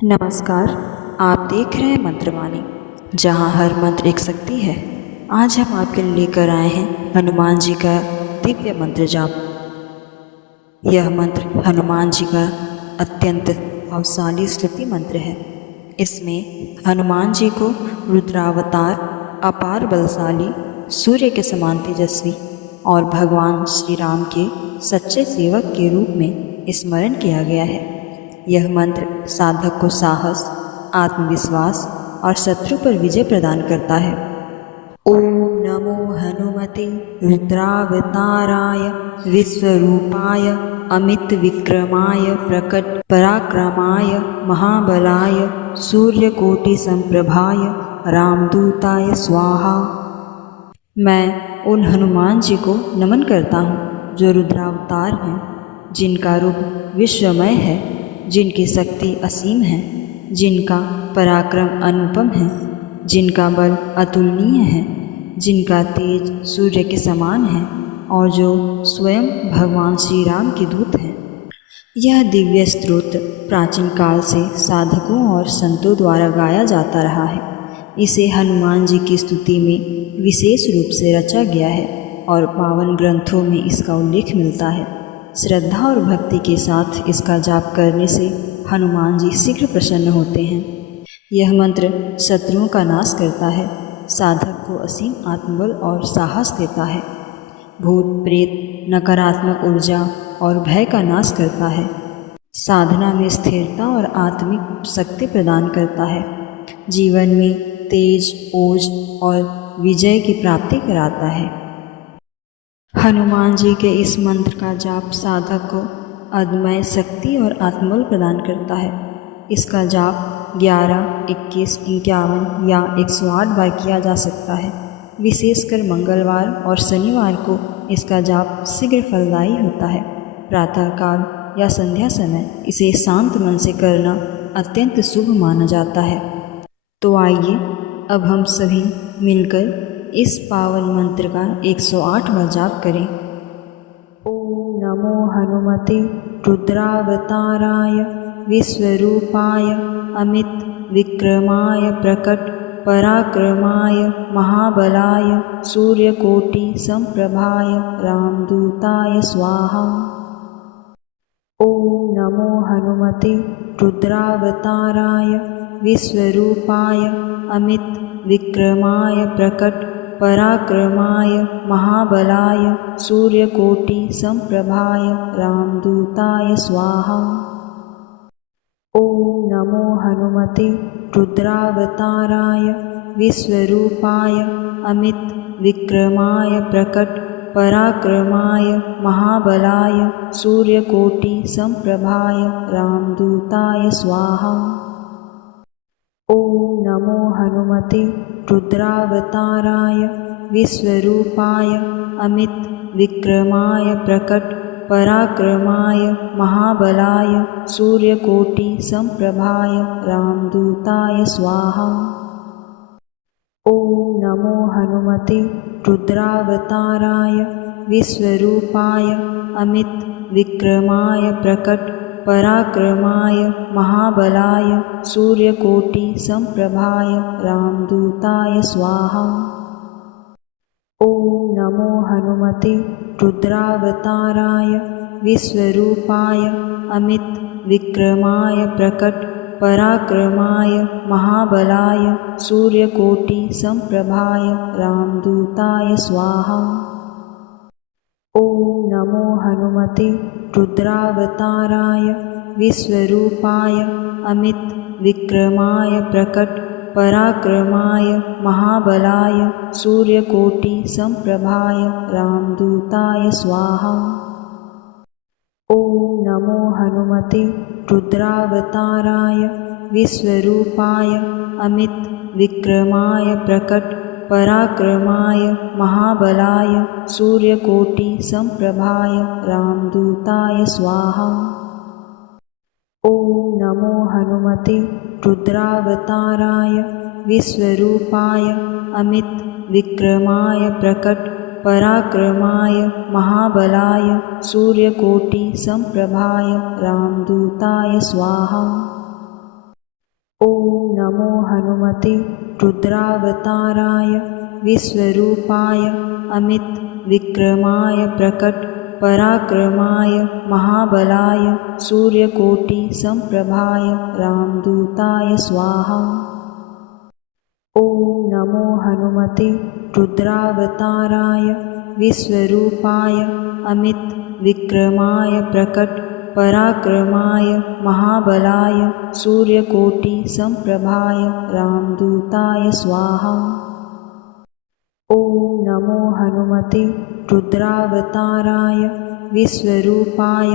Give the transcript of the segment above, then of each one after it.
नमस्कार। आप देख रहे हैं मंत्रवाणी, जहां हर मंत्र एक शक्ति है। आज हम आपके लिए लेकर आए हैं हनुमान जी का दिव्य मंत्र जाप। यह मंत्र हनुमान जी का अत्यंत प्रभावशाली स्तुति मंत्र है। इसमें हनुमान जी को रुद्रावतार, अपार बलशाली, सूर्य के समान तेजस्वी और भगवान श्री राम के सच्चे सेवक के रूप में स्मरण किया गया है। यह मंत्र साधक को साहस, आत्मविश्वास और शत्रु पर विजय प्रदान करता है। ओम नमो हनुमते रुद्रावताराय विश्वरूपाय अमित विक्रमाय प्रकट पराक्रमाय महाबलाय सूर्यकोटि संप्रभाय रामदूताय स्वाहा। मैं उन हनुमान जी को नमन करता हूँ जो रुद्रावतार हैं, जिनका रूप विश्वमय है, जिनकी शक्ति असीम है, जिनका पराक्रम अनुपम है, जिनका बल अतुलनीय है, जिनका तेज सूर्य के समान है और जो स्वयं भगवान श्री राम के दूत हैं। यह दिव्य स्तोत्र प्राचीन काल से साधकों और संतों द्वारा गाया जाता रहा है। इसे हनुमान जी की स्तुति में विशेष रूप से रचा गया है और पावन ग्रंथों में इसका उल्लेख मिलता है। श्रद्धा और भक्ति के साथ इसका जाप करने से हनुमान जी शीघ्र प्रसन्न होते हैं। यह मंत्र शत्रुओं का नाश करता है, साधक को असीम आत्मबल और साहस देता है, भूत प्रेत नकारात्मक ऊर्जा और भय का नाश करता है, साधना में स्थिरता और आत्मिक शक्ति प्रदान करता है, जीवन में तेज, ओज और विजय की प्राप्ति कराता है। हनुमान जी के इस मंत्र का जाप साधक को अदम्य शक्ति और आत्मबल प्रदान करता है। इसका जाप 11, 21, 51 या 108 बार किया जा सकता है। विशेषकर मंगलवार और शनिवार को इसका जाप शीघ्र फलदायी होता है। प्रातःकाल या संध्या समय इसे शांत मन से करना अत्यंत शुभ माना जाता है। तो आइए अब हम सभी मिलकर इस पावन मंत्र का 108 बार जाप करें। ओम नमो हनुमते रुद्रावताराय विश्वरूपाय अमित विक्रमाय प्रकट पराक्रमाय महाबलाय सूर्यकोटि संप्रभाय रामदूताय स्वाहा। ओम नमो हनुमते रुद्रावताराय विश्वरूपाय अमित विक्रमाय प्रकट पराक्रमाय महाबलाय सूर्यकोटि संप्रभाय रामदूताय स्वाहा। ओम नमो हनुमते रुद्रावताराय विश्वरूपाय अमित विक्रमाय प्रकट पराक्रमाय महाबलाय सूर्यकोटि संप्रभाय रामदूताय स्वाहा। ओम नमो हनुमते रुद्रावताराय विश्वरूपाय अमित विक्रमाय प्रकट पराक्रमाय महाबलाय सूर्यकोटि संप्रभाय रामदूताय स्वाहा। ओम नमो हनुमते रुद्रावताराय विश्वरूपाय अमित विक्रमाय प्रकट पराक्रमाय महाबलाय सूर्यकोटि संप्रभाय रामदूताय स्वाहा। ओम नमो हनुमते रुद्रावताराय विश्वरूपाय अमित विक्रमाय प्रकट पराक्रमाय महाबलाय सूर्यकोटि संप्रभाय रामदूताय स्वाहा। ओम नमो हनुमते रुद्रावताराय विश्वरूपाय अमित विक्रमाय प्रकट पराक्रमाय महाबलाय सूर्यकोटि संप्रभाय रामदूताय स्वाहा। ओम नमो हनुमते रुद्रावताराय विश्वरूपाय अमित विक्रमाय प्रकट पराक्रमाय महाबलाय सूर्यकोटि संप्रभाय रामदूताय स्वाहा। ओम नमो हनुमते रुद्रावताराय विश्वरूपाय अमित विक्रमाय प्रकट पराक्रमाय महाबलाय सूर्यकोटि संप्रभाय रामदूताय स्वाहा। ॐ नमो हनुमते रुद्रावताराय विश्वरूपाय अमित विक्रमाय प्रकट पराक्रमाय महाबलाय सूर्यकोटि संप्रभाय रामदूताय स्वाहा। ॐ नमो हनुमते रुद्रावताराय विश्वरूपाय अमित विक्रमाय प्रकट पराक्रमाय महाबलाय सूर्यकोटि संप्रभाय रामदूताय स्वाहा। ॐ नमो हनुमते रुद्रावताराय विश्वरूपाय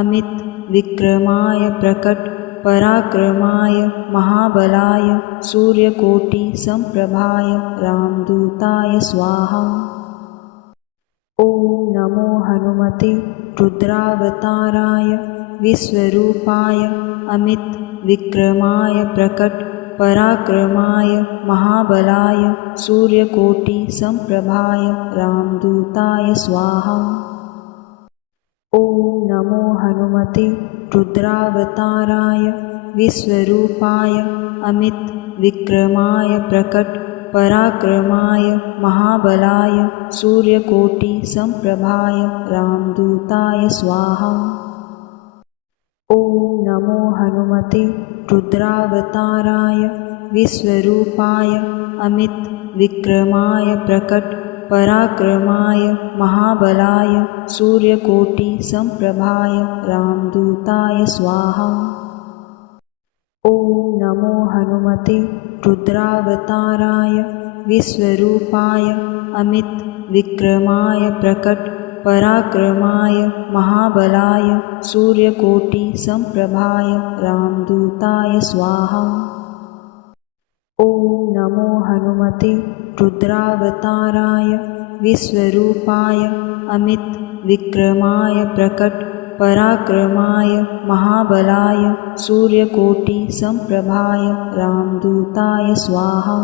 अमित विक्रमाय प्रकट पराक्रमाय महाबलाय सूर्यकोटि संप्रभाय रामदूताय स्वाहा। ॐ नमो हनुमते रुद्रावताराय विश्वरूपाय अमित विक्रमाय प्रकट पराक्रमाय महाबलाय सूर्यकोटि संप्रभाय रामदूताय स्वाहा। ॐ नमो हनुमते रुद्रावताराय विश्वरूपाय अमित विक्रमाय प्रकट पराक्रमाय महाबलाय सूर्यकोटि संप्रभाय रामदूताय स्वाहा। ॐ नमो हनुमते रुद्रावताराय विश्वरूपाय अमित विक्रमाय प्रकट पराक्रमाय महाबलाय सूर्यकोटि संप्रभाय रामदूताय स्वाहा। ॐ नमो हनुमते रुद्रावताराय विश्वरूपाय अमित विक्रमाय प्रकट पराक्रमाय महाबलाय सूर्यकोटि संप्रभाय रामदूताय स्वाहा। ॐ नमो हनुमते रुद्रावताराय विश्वरूपाय अमित विक्रमाय प्रकट पराक्रमाय महाबलाय सूर्यकोटि संप्रभाय रामदूताय स्वाहा।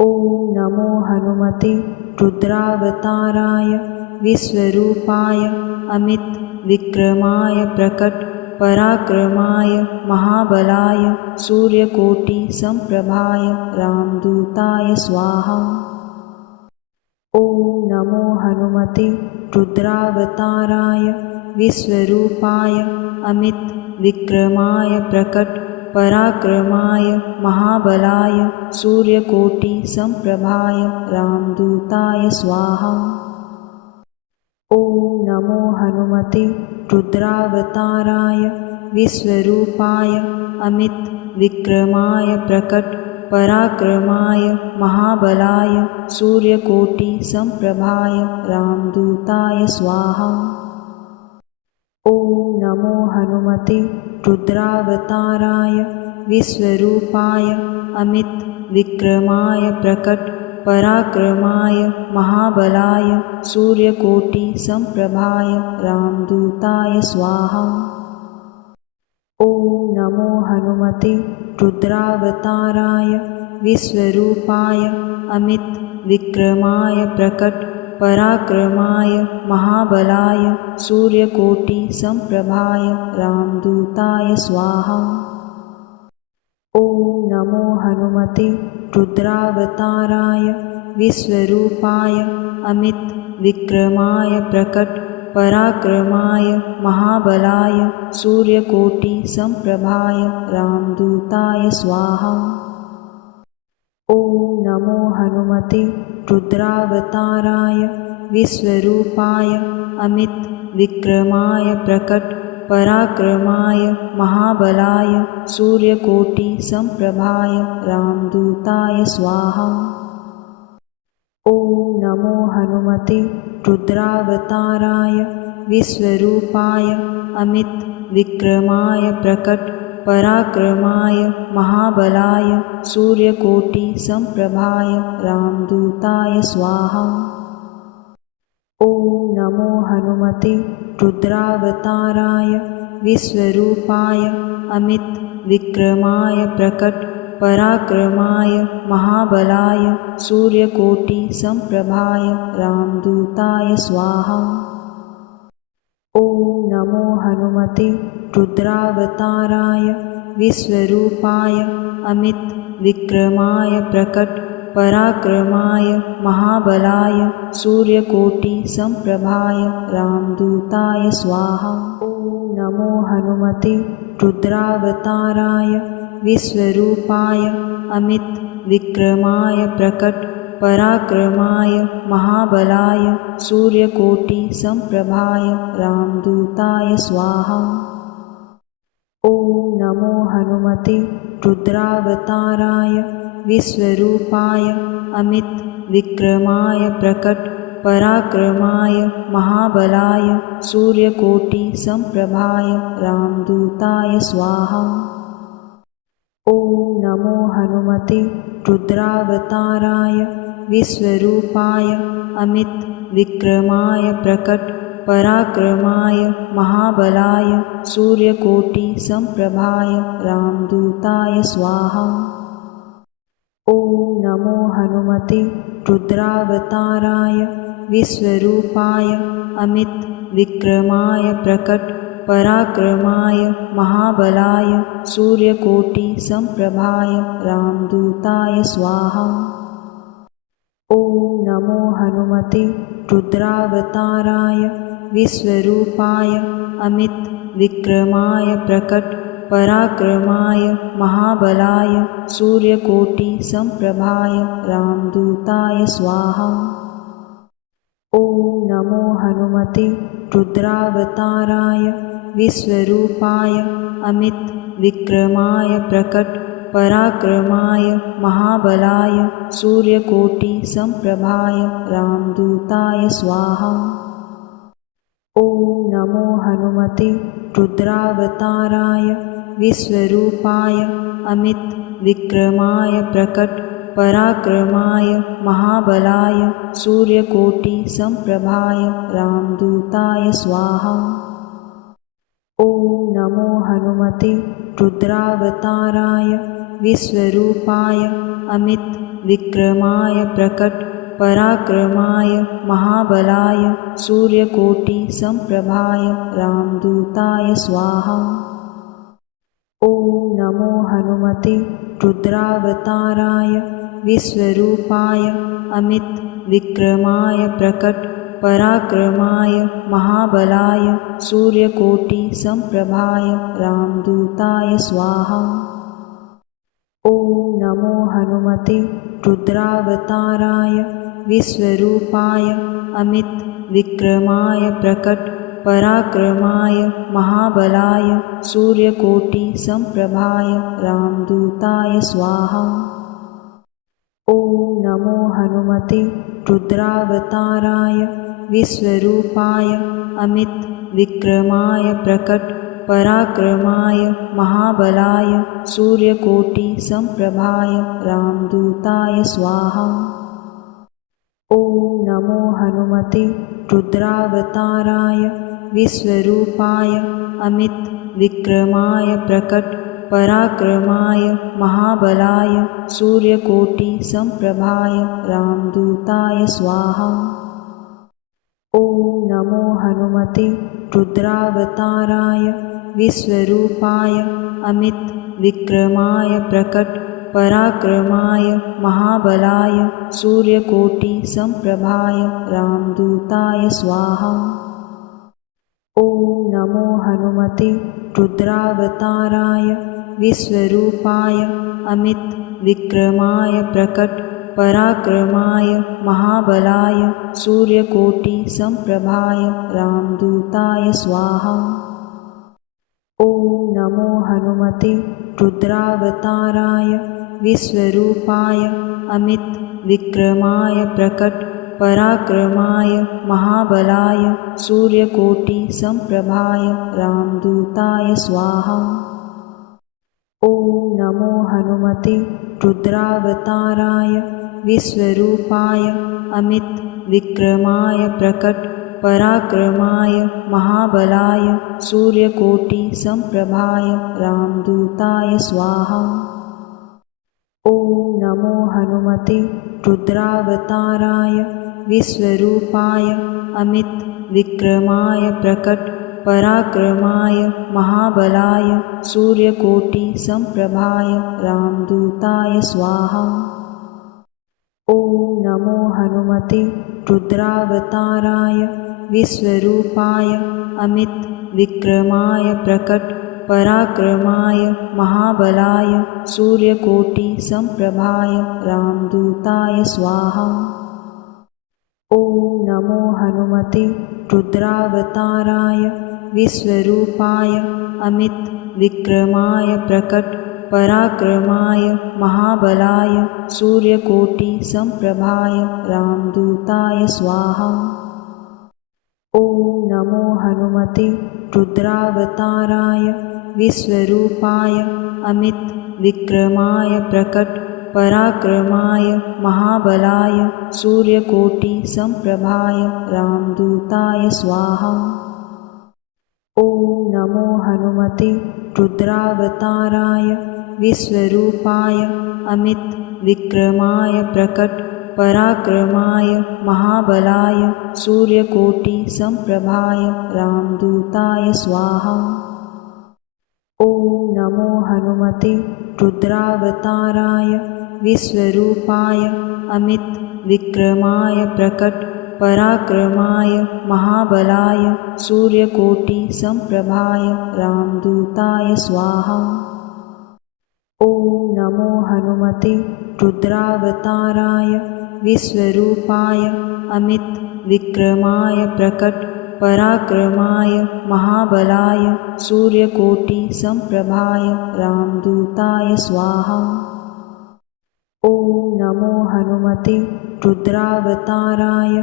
ॐ नमो हनुमते रुद्रावताराय विश्वरूपाय अमित विक्रमाय प्रकट पराक्रमाय महाबलाय सूर्यकोटि संप्रभाय रामदूताय स्वाहा। ॐ नमो हनुमते रुद्रावताराय विश्वरूपाय अमित विक्रमाय प्रकट पराक्रमाय महाबलाय सूर्यकोटि संप्रभाय रामदूताय स्वाहा। ॐ नमो हनुमते रुद्रावताराय विश्वरूपाय अमित विक्रमाय प्रकट पराक्रमाय महाबलाय सूर्यकोटि संप्रभाय रामदूताय स्वाहा। ॐ नमो हनुमते रुद्रावताराय विश्वरूपाय अमित विक्रमाय प्रकट पराक्रमाय महाबलाय सूर्यकोटि संप्रभाय रामदूताय स्वाहा। ॐ नमो हनुमते रुद्रावताराय विश्वरूपाय अमित विक्रमाय प्रकट पराक्रमाय महाबलाय सूर्यकोटि संप्रभाय रामदूताय स्वाहा। ॐ नमो हनुमते रुद्रावताराय विश्वरूपाय अमित विक्रमाय प्रकट पराक्रमाय महाबलाय सूर्यकोटि संप्रभाय रामदूताय स्वाहा। ॐ नमो हनुमते रुद्रावताराय विश्वरूपाय अमित विक्रमाय प्रकट पराक्रमाय महाबलाय सूर्यकोटि संप्रभाय रामदूताय स्वाहा। ॐ नमो हनुमते रुद्रावताराय विश्वरूपाय अमित विक्रमाय प्रकट पराक्रमाय महाबलाय सूर्यकोटि संप्रभाय रामदूताय स्वाहा। ॐ नमो हनुमते रुद्रावताराय विश्वरूपाय अमित विक्रमाय प्रकट पराक्रमाय महाबलाय सूर्यकोटि संप्रभाय रामदूताय स्वाहा। ॐ नमो हनुमते रुद्रावताराय विश्वरूपाय अमित विक्रमाय प्रकट पराक्रमाय महाबलाय सूर्यकोटि संप्रभाय रामदूताय स्वाहा। ॐ नमो हनुमते रुद्रावताराय विश्वरूपाय अमित विक्रमाय प्रकट पराक्रमाय महाबलाय सूर्यकोटि संप्रभाय रामदूताय स्वाहा। ॐ नमो हनुमते रुद्रावताराय विश्वरूपाय अमित विक्रमाय प्रकट पराक्रमाय महाबलाय सूर्यकोटि संप्रभाय रामदूताय स्वाहा। ॐ नमो हनुमते रुद्रावताराय विश्वरूपाय अमित विक्रमाय प्रकट पराक्रमाय महाबलाय सूर्यकोटि संप्रभाय रामदूताय स्वाहा। ॐ नमो हनुमते रुद्रावताराय विश्वरूपाय अमित विक्रमाय प्रकट पराक्रमाय महाबलाय सूर्यकोटि संप्रभाय रामदूताय स्वाहा। ॐ नमो हनुमते रुद्रावताराय विश्वरूपाय अमित विक्रमाय प्रकट पराक्रमाय महाबलाय सूर्यकोटि संप्रभाय रामदूताय स्वाहा। ॐ नमो हनुमते रुद्रावताराय विश्वरूपाय अमित विक्रमाय प्रकट पराक्रमाय महाबलाय सूर्यकोटि संप्रभाय रामदूताय स्वाहा। ॐ नमो हनुमते रुद्रावताराय विश्वरूपाय अमित विक्रमाय प्रकट पराक्रमाय महाबलाय सूर्यकोटि संप्रभाय रामदूताय स्वाहा। ॐ नमो हनुमते रुद्रावताराय विश्वरूपाय अमित विक्रमाय प्रकट पराक्रमाय महाबलाय सूर्यकोटि संप्रभाय रामदूताय स्वाहा। ॐ नमो हनुमते रुद्रावताराय विश्वरूपाय अमित विक्रमाय प्रकट पराक्रमाय महाबलाय सूर्यकोटि संप्रभाय रामदूताय स्वाहा। ॐ नमो हनुमते रुद्रावताराय विश्वरूपाय अमित विक्रमाय प्रकट पराक्रमाय महाबलाय सूर्यकोटि संप्रभाय रामदूताय स्वाहा। ॐ नमो हनुमते रुद्रावताराय विश्वरूपाय अमित विक्रमाय प्रकट पराक्रमाय महाबलाय सूर्यकोटि संप्रभाय रामदूताय स्वाहा। ॐ नमो हनुमते रुद्रावताराय विश्वरूपाय अमित विक्रमाय प्रकट पराक्रमाय महाबलाय सूर्यकोटि संप्रभाय रामदूताय स्वाहा। ॐ नमो हनुमते रुद्रावताराय विश्वरूपाय अमित विक्रमाय प्रकट पराक्रमाय महाबलाय सूर्यकोटि संप्रभाय रामदूताय स्वाहा। ॐ नमो हनुमते रुद्रावताराय विश्वरूपाय अमित विक्रमाय प्रकट पराक्रमाय महाबलाय सूर्यकोटि संप्रभाय रामदूताय स्वाहा। ॐ नमो हनुमते रुद्रावताराय विश्वरूपाय अमित विक्रमाय प्रकट पराक्रमाय महाबलाय सूर्यकोटि संप्रभाय रामदूताय स्वाहा। ॐ नमो हनुमते रुद्रावताराय विश्वरूपाय अमित विक्रमाय प्रकट पराक्रमाय महाबलाय सूर्यकोटि संप्रभाय रामदूताय स्वाहा। ॐ नमो हनुमते रुद्रावताराय विश्वरूपाय अमित विक्रमाय प्रकट पराक्रमाय महाबलाय सूर्यकोटिसम्प्रभाय रामदूताय स्वाहा। ॐ नमो हनुमते रुद्रावताराय विश्वरूपाय अमित विक्रमाय प्रकट पराक्रमाय महाबलाय सूर्यकोटिसम्प्रभाय रामदूताय स्वाहा। ॐ नमो हनुमते रुद्रावताराय विश्वरूपाय अमित विक्रमाय प्रकट पराक्रमाय महाबलाय सूर्यकोटिसम्प्रभाय रामदूताय स्वाहा। ॐ नमो हनुमते रुद्रावताराय विश्वरूपाय अमित विक्रमाय प्रकट पराक्रमाय महाबलाय सूर्यकोटिसम्प्रभाय रामदूताय स्वाहा। ॐ नमो हनुमते रुद्रावताराय विश्वरूपाय अमित विक्रमाय प्रकट पराक्रमाय महाबलाय सूर्यकोटिसम्प्रभाय रामदूताय स्वाहा। ॐ नमो हनुमते रुद्रावताराय विश्वरूपाय अमित विक्रमाय प्रकट पराक्रमाय महाबलाय सूर्यकोटिसम्प्रभाय रामदूताय स्वाहा। ॐ नमो हनुमते रुद्रावताराय विश्वरूपाय अमित विक्रमाय प्रकट पराक्रमाय महाबलाय सूर्यकोटिसम्प्रभाय रामदूताय स्वाहा। ॐ नमो हनुमते रुद्रावताराय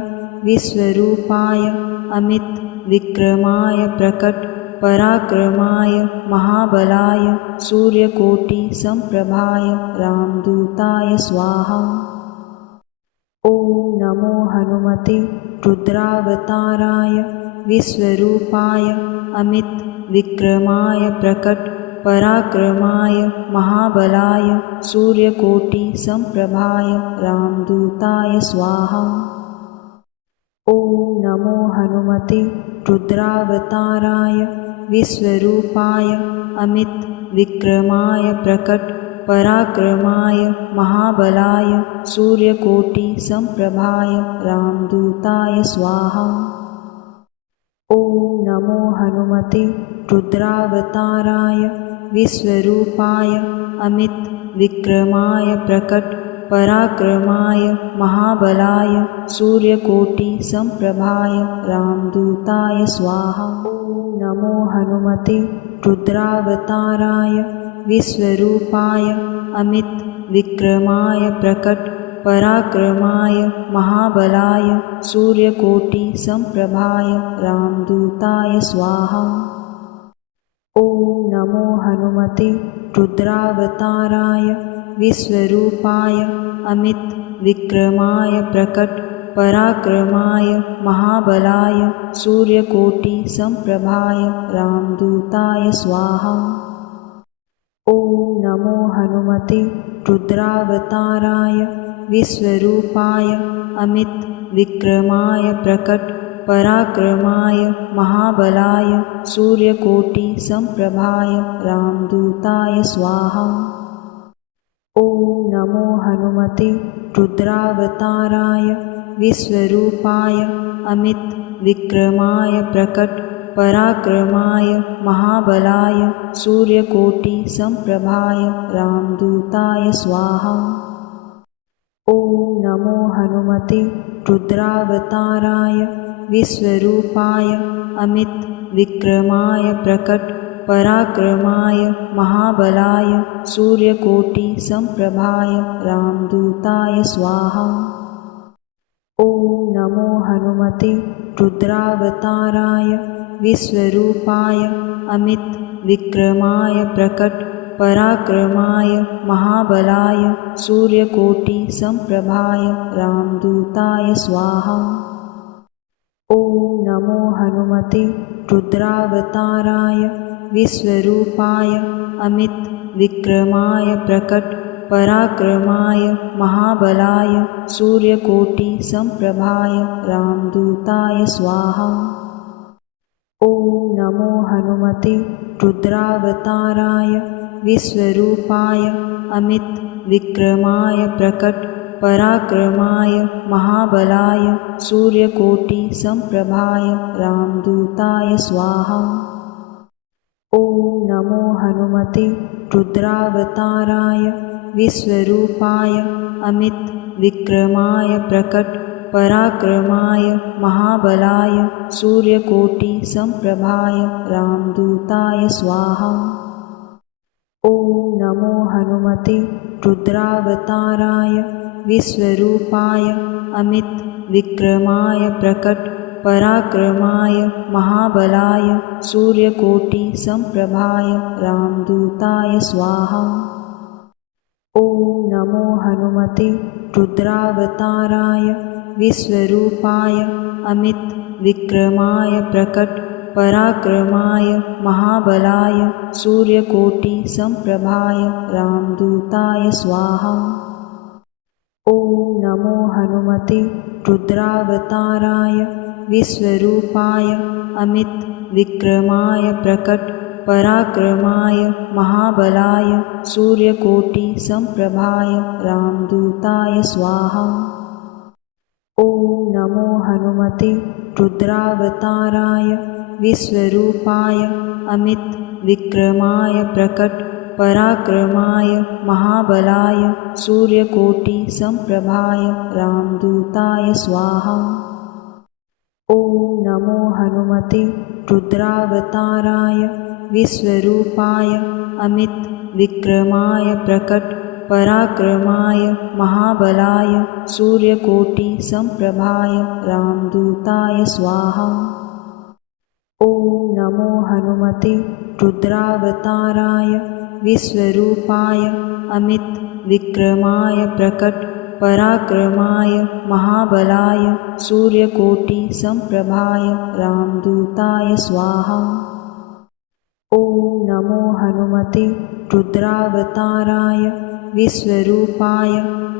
विश्वरूपाय अमित विक्रमाय प्रकट पराक्रमाय महाबलाय सूर्यकोटिसम्प्रभाय रामदूताय स्वाहा। ॐ नमो हनुमते रुद्रावताराय विश्वरूपाय अमित विक्रमाय प्रकट पराक्रमाय महाबलाय सूर्यकोटिसम्प्रभाय रामदूताय स्वाहा। ॐ नमो हनुमते रुद्रावताराय विश्वरूपाय अमित विक्रमाय प्रकट पराक्रमाय महाबलाय सूर्यकोटिसम्प्रभाय रामदूताय स्वाहा। ॐ नमो हनुमते रुद्रावताराय विश्वरूपाय अमित विक्रमाय प्रकट पराक्रमाय महाबलाय सूर्यकोटिसम्प्रभाय रामदूताय स्वाहा। ॐ नमो हनुमते रुद्रावताराय विश्वरूपाय अमित विक्रमाय प्रकट पराक्रमाय महाबलाय सूर्यकोटिसम्प्रभाय रामदूताय स्वाहा। ॐ नमो हनुमते रुद्रावताराय विश्वरूपाय अमित विक्रमाय प्रकट पराक्रमाय महाबलाय सूर्यकोटिसम्प्रभाय रामदूताय स्वाहा। ॐ नमो हनुमते रुद्रावताराय विश्वरूपाय अमित विक्रमाय प्रकट पराक्रमाय महाबलाय सूर्यकोटिसम्प्रभाय रामदूताय स्वाहा। ॐ नमो हनुमते रुद्रावताराय विश्वरूपाय अमित विक्रमाय प्रकट पराक्रमाय महाबलाय सूर्यकोटिसम्प्रभाय रामदूताय स्वाहा। ॐ नमो हनुमते रुद्रावताराय विश्वरूपाय अमित विक्रमाय प्रकट पराक्रमाय महाबलाय सूर्यकोटिसम्प्रभाय रामदूताय स्वाहा। ॐ नमो हनुमते रुद्रावताराय विश्वरूपाय अमित विक्रमाय प्रकट पराक्रमाय महाबलाय सूर्यकोटिसम्प्रभाय रामदूताय स्वाहा। ॐ नमो हनुमते रुद्रावताराय विश्वरूपाय अमित विक्रमाय प्रकट पराक्रमाय महाबलाय सूर्यकोटिसमप्रभाय रामदूताय स्वाहा। ॐ नमो हनुमते रुद्रावताराय विश्वरूपाय अमित विक्रमाय प्रकट पराक्रमाय महाबलाय सूर्यकोटिसमप्रभाय रामदूताय स्वाहा। ॐ नमो हनुमते रुद्रावताराय विश्वरूपाय अमित विक्रमाय प्रकट पराक्रमाय महाबलाय सूर्यकोटिसमप्रभाय रामदूताय स्वाहा। ॐ नमो हनुमते रुद्रावताराय विश्वरूपाय अमित विक्रमाय प्रकट पराक्रमाय महाबलाय सूर्यकोटिसमप्रभाय रामदूताय स्वाहा। ॐ नमो हनुमते रुद्रावताराय विश्वरूपाय अमित विक्रमाय प्रकट पराक्रमाय महाबलाय सूर्यकोटिसमप्रभाय रामदूताय स्वाहा। ॐ नमो हनुमते रुद्रावताराय विश्वरूपाय अमित विक्रमाय प्रकट पराक्रमाय महाबलाय सूर्यकोटिसमप्रभाय रामदूताय स्वाहा। ॐ नमो हनुमते रुद्रावताराय विश्वरूपाय अमित विक्रमाय प्रकट पराक्रमाय महाबलाय सूर्यकोटिसमप्रभाय रामदूताय स्वाहा। ॐ नमो हनुमते रुद्रावताराय विश्वरूपाय अमित विक्रमाय प्रकट पराक्रमाय महाबलाय सूर्यकोटिसमप्रभाय रामदूताय स्वाहा। ॐ नमो हनुमते रुद्रावताराय विश्वरूपाय अमित विक्रमाय प्रकट पराक्रमाय महाबलाय सूर्यकोटिसमप्रभाय रामदूताय स्वाहा। ॐ नमो हनुमते रुद्रावताराय विश्वरूपाय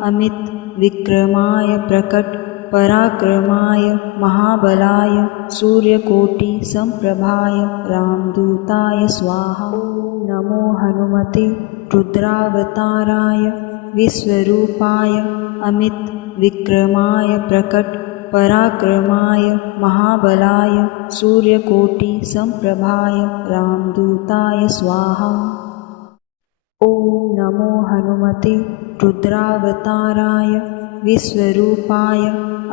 अमित विक्रमाय प्रकट पराक्रमाय महाबलाय सूर्यकोटिसमप्रभाय रामदूताय स्वाहा। ॐ नमो हनुमते रुद्रावताराय विश्वरूपाय अमित विक्रमाय प्रकट पराक्रमाय महाबलाय सूर्यकोटिसमप्रभाय रामदूताय स्वाहा। ॐ नमो हनुमते रुद्रावताराय विश्वरूपाय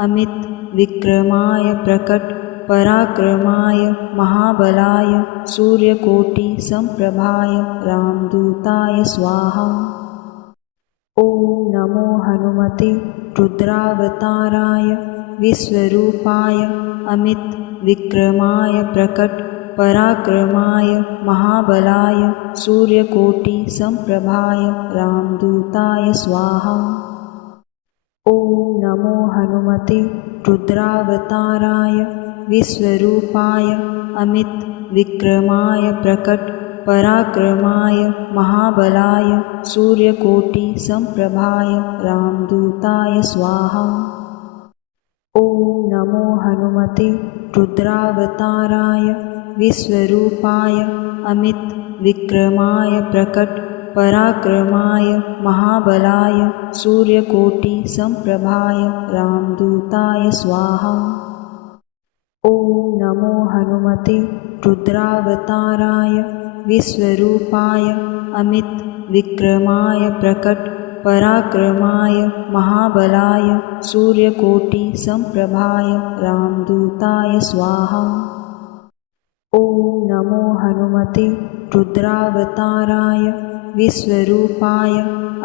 अमित विक्रमाय प्रकट पराक्रमाय महाबलाय सूर्यकोटिसमप्रभाय रामदूताय स्वाहा। ॐ नमो हनुमते रुद्रावताराय विश्वरूपाय अमित विक्रमाय प्रकट पराक्रमाय महाबलाय सूर्यकोटिसमप्रभाय रामदूताय स्वाहा। ॐ नमो हनुमते रुद्रावताराय विश्वरूपाय अमित विक्रमाय प्रकट पराक्रमाय महाबलाय सूर्यकोटिसमप्रभाय रामदूताय स्वाहा। ॐ नमो हनुमते रुद्रावताराय विश्वरूपाय अमित विक्रमाय प्रकट पराक्रमाय महाबलाय सूर्यकोटिसमप्रभाय रामदूताय स्वाहा। ॐ नमो हनुमते रुद्रावताराय विश्वरूपाय अमित विक्रमाय प्रकट पराक्रमाय महाबलाय सूर्यकोटिसमप्रभाय रामदूताय स्वाहा। ॐ नमो हनुमते रुद्रावताराय विश्वरूपाय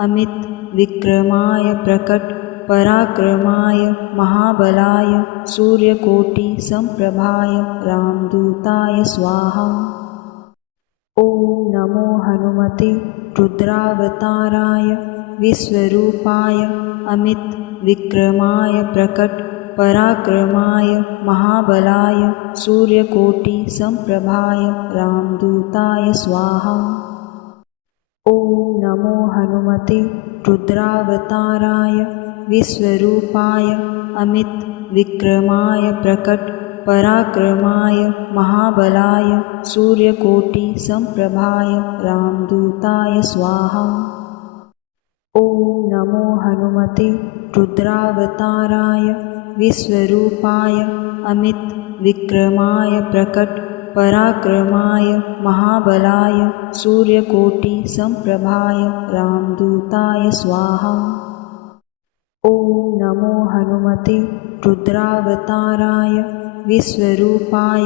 अमित विक्रमाय प्रकट पराक्रमाय महाबलाय सूर्यकोटिसमप्रभाय रामदूताय स्वाहा। ॐ नमो हनुमते रुद्रावताराय विश्वरूपाय अमित विक्रमाय प्रकट पराक्रमाय महाबलाय सूर्यकोटिसमप्रभाय रामदूताय स्वाहा। ॐ नमो हनुमते रुद्रावताराय विश्वरूपाय अमित विक्रमाय प्रकट पराक्रमाय महाबलाय सूर्यकोटि समप्रभाय रामदूताय स्वाहा। ओम नमो हनुमते रुद्रावताराय विश्वरूपाय अमित विक्रमाय प्रकट पराक्रमाय महाबलाय सूर्यकोटि समप्रभाय रामदूताय स्वाहा। ओम नमो हनुमते रुद्रावताराय विश्वरूपाय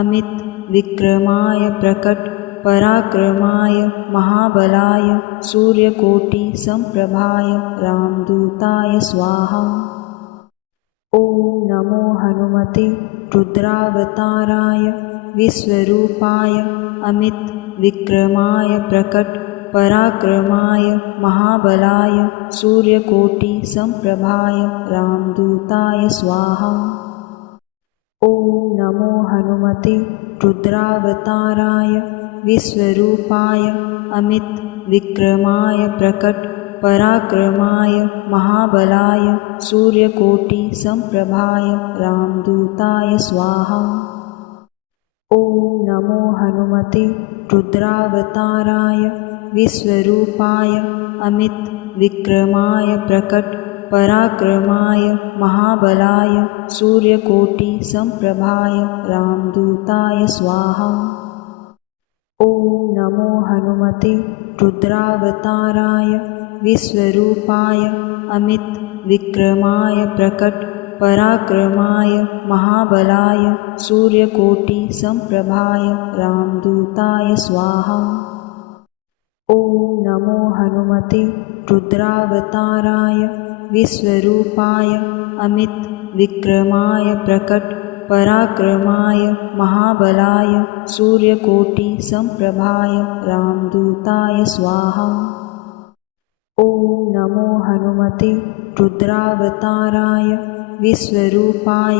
अमित विक्रमाय प्रकट पराक्रमाय महाबलाय सूर्यकोटि समप्रभाय रामदूताय स्वाहा। ओम नमो हनुमते रुद्रावताराय विश्वरूपाय अमित विक्रमाय प्रकट पराक्रमाय महाबलाय सूर्यकोटि समप्रभाय रामदूताय स्वाहा। ओम नमो हनुमते रुद्रावताराय विश्वरूपाय अमित विक्रमाय प्रकट पराक्रमाय महाबलाय सूर्यकोटि समप्रभाय रामदूताय स्वाहा। ओम नमो हनुमते रुद्रावताराय विश्वरूपाय अमित विक्रमाय प्रकट पराक्रमाय महाबलाय सूर्यकोटि समप्रभाय रामदूताय स्वाहा। ओम नमो हनुमते रुद्रावताराय विश्वरूपाय अमित विक्रमाय प्रकट पराक्रमाय महाबलाय सूर्यकोटि समप्रभाय रामदूताय स्वाहा। ओम नमो हनुमते रुद्रावताराय विश्वरूपाय अमित विक्रमाय प्रकट पराक्रमाय महाबलाय सूर्यकोटि समप्रभाय रामदूताय स्वाहा। ओम नमो हनुमते रुद्रावताराय विश्वरूपाय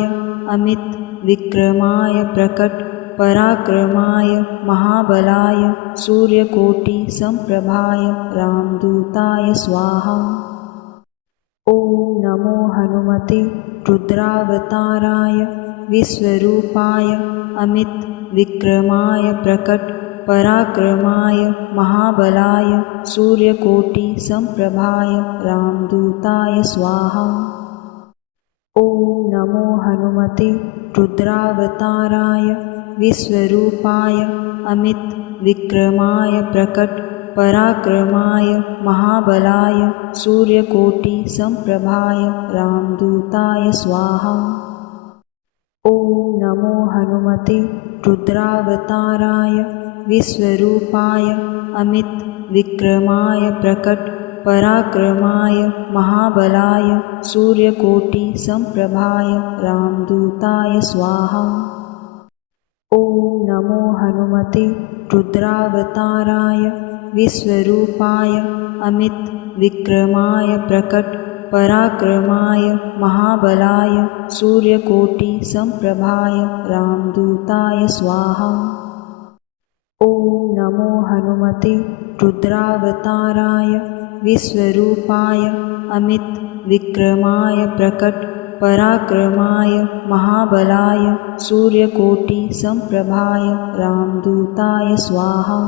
अमित विक्रमाय प्रकट पराक्रमाय महाबलाय सूर्यकोटि समप्रभाय रामदूताय स्वाहा। ओम नमो हनुमते रुद्रावताराय विश्वरूपाय अमित विक्रमाय प्रकट पराक्रमाय महाबलाय सूर्यकोटि समप्रभाय रामदूताय स्वाहा। ओम नमो हनुमते रुद्रावताराय विश्वरूपाय अमित विक्रमाय प्रकट पराक्रमाय महाबलाय सूर्यकोटि समप्रभाय रामदूताय स्वाहा। ओम नमो हनुमते रुद्रावताराय विश्वरूपाय अमित विक्रमाय प्रकट पराक्रमाय महाबलाय सूर्यकोटि समप्रभाय रामदूताय स्वाहा। ओम नमो हनुमते रुद्रावताराय विश्वरूपाय अमित विक्रमाय प्रकट पराक्रमाय महाबलाय सूर्यकोटि समप्रभाय रामदूताय स्वाहा। ओम नमो हनुमते रुद्रावताराय विश्वरूपाय अमित विक्रमाय प्रकट पराक्रमाय महाबलाय सूर्यकोटि समप्रभाय रामदूताय स्वाहा।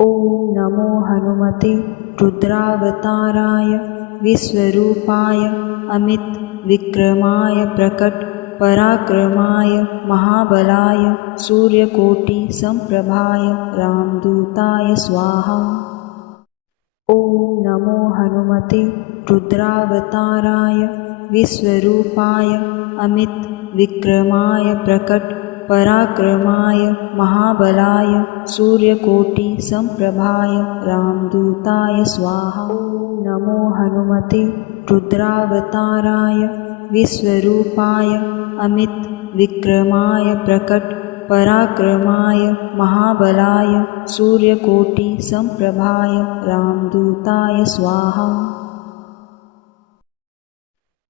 ओम नमो हनुमते रुद्रावताराय विश्वरूपाय अमित विक्रमाय प्रकट पराक्रमाय महाबलाय सूर्यकोटि समप्रभाय रामदूताय स्वाहा। ओम नमो हनुमते रुद्रावताराय विश्वरूपाय अमित विक्रमाय प्रकट पराक्रमाय महाबलाय सूर्यकोटि समप्रभाय रामदूताय स्वाहा। ओम नमो हनुमते रुद्रावताराय विश्वरूपाय अमित विक्रमाय प्रकट पराक्रमाय महाबलाय सूर्यकोटि समप्रभाय रामदूताय स्वाहा।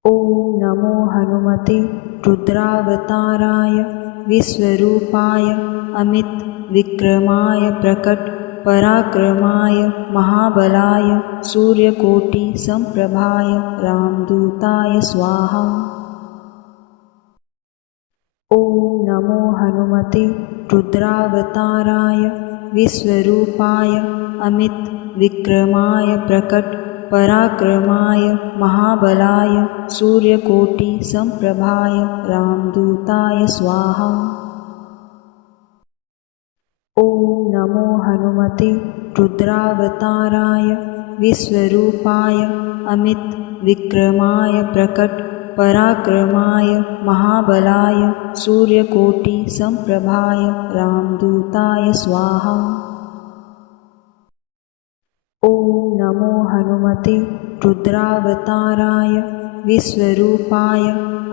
ओम नमो हनुमते रुद्रावताराय विश्वरूपाय अमित विक्रमाय प्रकट पराक्रमाय महाबलाय सूर्यकोटि संप्रभाय रामदूताय स्वाहा। ओम नमो हनुमते रुद्रावताराय विश्वरूपाय अमित विक्रमाय प्रकट पराक्रमाय महाबलाय सूर्यकोटि संप्रभाय रामदूताय स्वाहा। ओम नमो हनुमते रुद्रावताराय विश्वरूपाय अमित विक्रमाय प्रकट पराक्रमाय महाबलाय सूर्यकोटि संप्रभाय रामदूताय स्वाहा। ओम नमो हनुमते रुद्रावताराय विश्वरूपाय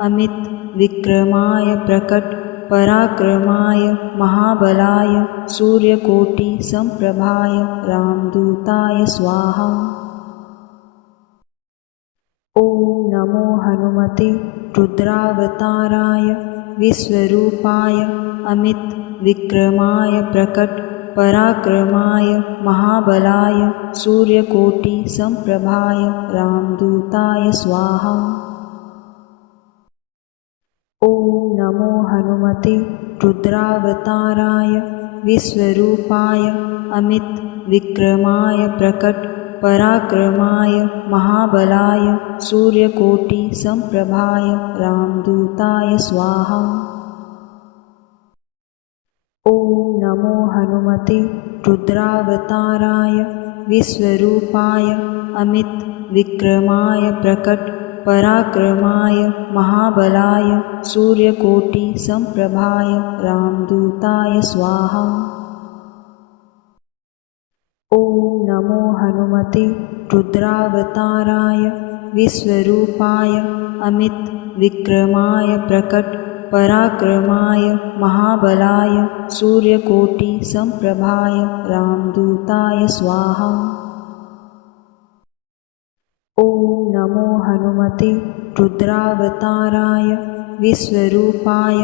अमित विक्रमाय प्रकट पराक्रमाय महाबलाय सूर्यकोटि संप्रभाय रामदूताय स्वाहा। ओम नमो हनुमते रुद्रावताराय विश्वरूपाय अमित विक्रमाय प्रकट पराक्रमाय महाबलाय सूर्यकोटि संप्रभाय रामदूताय स्वाहा। ओम नमो हनुमते रुद्रावताराय विश्वरूपाय अमित विक्रमाय प्रकट पराक्रमाय महाबलाय सूर्यकोटि संप्रभाय रामदूताय स्वाहा। ओम नमो हनुमते रुद्रावताराय विश्वरूपाय अमित विक्रमाय प्रकट पराक्रमाय महाबलाय सूर्यकोटि संप्रभाय रामदूताय स्वाहा। ओम नमो हनुमते रुद्रावताराय विश्वरूपाय अमित विक्रमाय प्रकट पराक्रमाय महाबलाय सूर्यकोटि संप्रभाय रामदूताय स्वाहा। ओम नमो हनुमते रुद्रावताराय विश्वरूपाय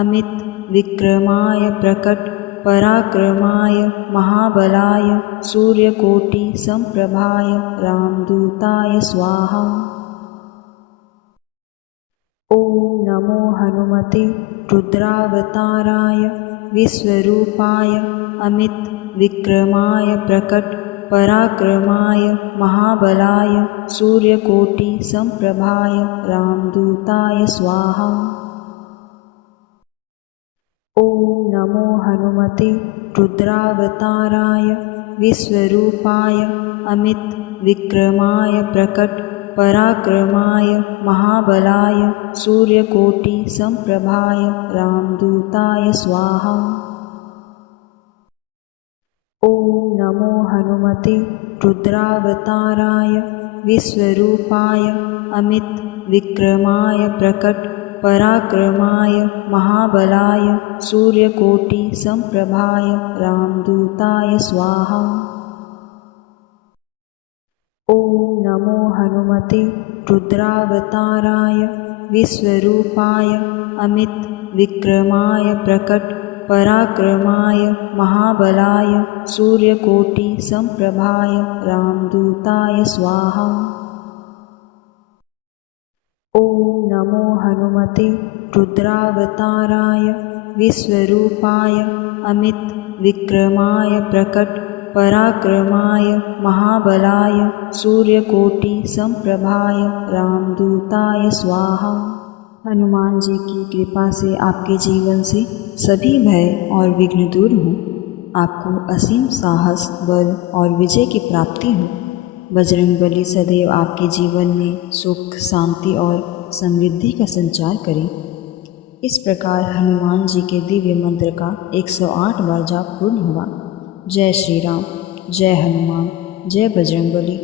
अमित विक्रमाय प्रकट पराक्रमाय महाबलाय सूर्यकोटि संप्रभाय रामदूताय स्वाहा। ओम नमो हनुमते रुद्रावताराय विश्वरूपाय अमित विक्रमाय प्रकट पराक्रमाय महाबलाय सूर्यकोटि संप्रभाय रामदूताय स्वाहा। ओम नमो हनुमते रुद्रावताराय विश्वरूपाय अमित विक्रमाय प्रकट पराक्रमाय महाबलाय सूर्यकोटि संप्रभाय रामदूताय स्वाहा। ओम नमो हनुमते रुद्रावताराय विश्वरूपाय अमित विक्रमाय प्रकट पराक्रमाय महाबलाय सूर्यकोटि संप्रभाय रामदूताय स्वाहा। ओम नमो हनुमते रुद्रावताराय विश्वरूपाय अमित विक्रमाय प्रकट पराक्रमाय महाबलाय सूर्यकोटि संप्रभाय रामदूताय स्वाहा। ओम नमो हनुमते रुद्रावताराय विश्वरूपाय अमित विक्रमाय प्रकट पराक्रमाय महाबलाय सूर्यकोटि संप्रभाय रामदूताय स्वाहा। हनुमान जी की कृपा से आपके जीवन से सभी भय और विघ्न दूर हों, आपको असीम साहस, बल और विजय की प्राप्ति हो। बजरंगबली सदैव आपके जीवन में सुख, शांति और समृद्धि का संचार करें। इस प्रकार हनुमान जी के दिव्य मंत्र का 108 बार जाप पूर्ण हुआ। जय श्री राम, जय हनुमान, जय बजरंगबली।